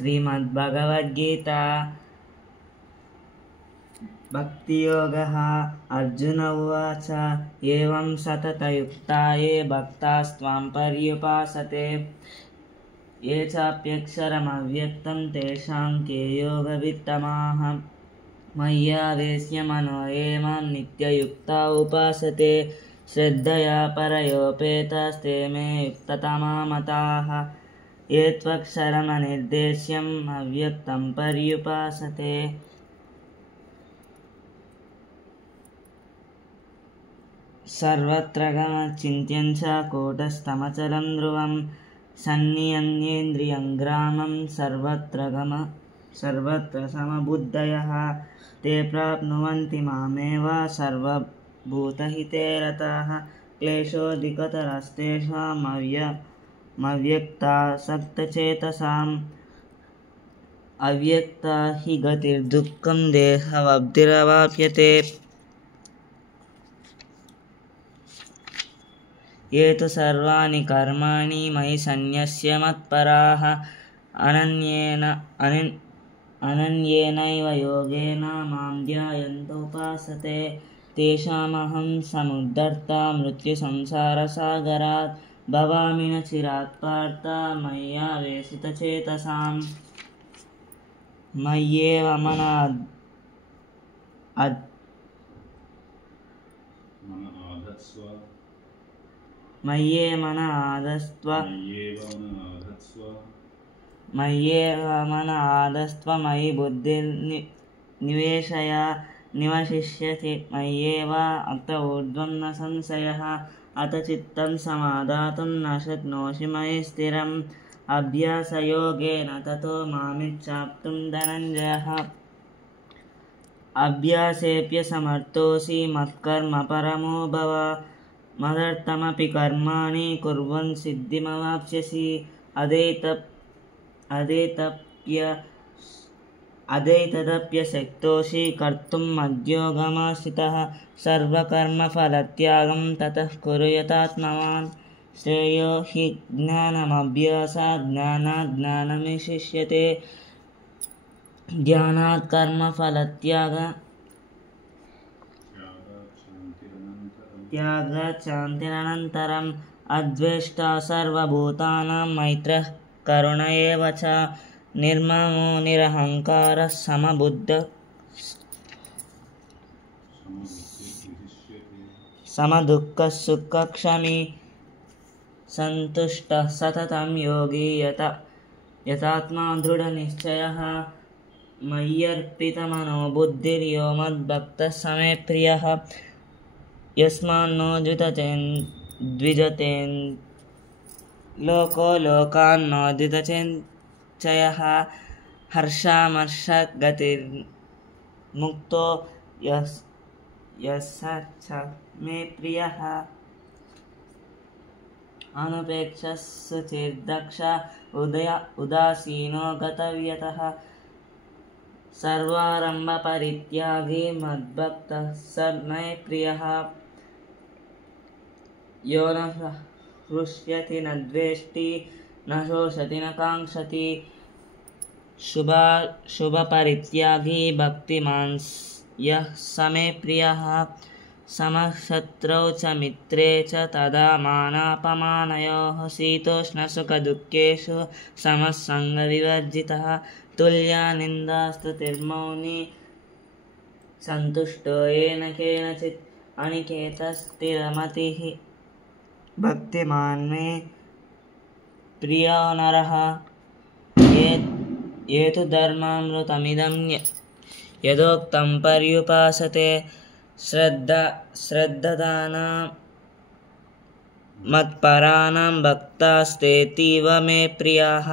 श्रीमद्भगवद्गीता भक्तियोगः। अर्जुन उवाच एवं सततयुक्ता ये भक्तास्त्वां पर्युपासते ये चाप्यक्षरमव्यक्तं तेषां के योगवित्तमाः मय्यावेश्य मनो ये मां नित्ययुक्ता उपासते श्रद्धया परयोपेतास्ते मे युक्ततमा मताः ये त्वक्षरमनिर्देश्यम् अव्यक्तं पर्युपासते। सर्वत्र गमचिन्त्यं च कूटस्थमचलं ध्रुवं सन्नियन्येन्द्रियं ग्रामं सर्वत्र समबुद्धयः ते प्राप्नुवन्ति मामेव सर्वभूतहिते रताः क्लेशोऽधिकतरस्तेषाम् अव्यक्तासक्तचेतसाम् अव्यक्ता हि गतिर्दुःखं देहवद्भिरवाप्यते ये तु सर्वाणि कर्माणि मयि सन्न्यस्य मत्पराः अनन्येनैव योगेन मां ध्यायन्तोपासते तेषामहं समुद्धर्ता मृत्युसंसारसागरात् भवामि न चिरात् पार्थ मय्यावेशितचेतसाम् मय्येव मन आदस्त्व मयि बुद्धिर्निवेशय निवशिष्यति मय्येव अत ऊर्ध्वं न संशयः अत चित्तं समादातुं न शक्नोषि मयि स्थिरम् अभ्यासयोगेन ततो मामिच्छाप्तुं धनञ्जयः अभ्यासेऽप्यसमर्थोऽसि मत्कर्म परमो भव मदर्थमपि कर्माणि कुर्वन् सिद्धिमवाप्स्यसि अदैतदप्यशक्तोषि कर्तुं मद्योगमाश्रितः सर्वकर्मफलत्यागं ततः कुरु यथात्मवान् श्रेयो हि ज्ञानमभ्यासात् ज्ञानात् ज्ञानमिशिष्यते ध्यानात् त्यागशान्तिरनन्तरम् अद्वेष्टा सर्वभूतानां मैत्रः करुण एव च निर्ममो निरहङ्कारः समदुःखः सुखक्षमी सन्तुष्टः सततं योगी यतात्मा दृढनिश्चयः मय्यर्पितमनो बुद्धिर्यो मद्भक्तः स मे प्रियः यस्मान्नो द्विजतेन् लोको लोकान्नो द्विजतेञ्चयः हर्षामर्षगतिर्मुक्तो यः च मे प्रियः अनुपेक्षः शुचिर्दक्ष उदासीनो गतव्यतः सर्वारम्भपरित्यागी मद्भक्तः स मे प्रियः यो न हृष्यति न द्वेष्टि न शोषति न काङ्क्षति शुभपरित्यागी भक्तिमान् यः स मे प्रियः समशत्रौ च मित्रे च तदा मानापमानयोः शीतोष्णसुखदुःखेषु समः सङ्गविवर्जितः तुल्या निन्दास्तुतिर्मौनी सन्तुष्टो येन केनचित् अनिकेतस्थिरमतिः भक्तिमान् मे प्रियो नरः ये तु धर्मामृतमिदं यदोक्तं पर्युपासते श्रद्धदानां मत्पराणां भक्तास्तेतीव मे प्रियाः।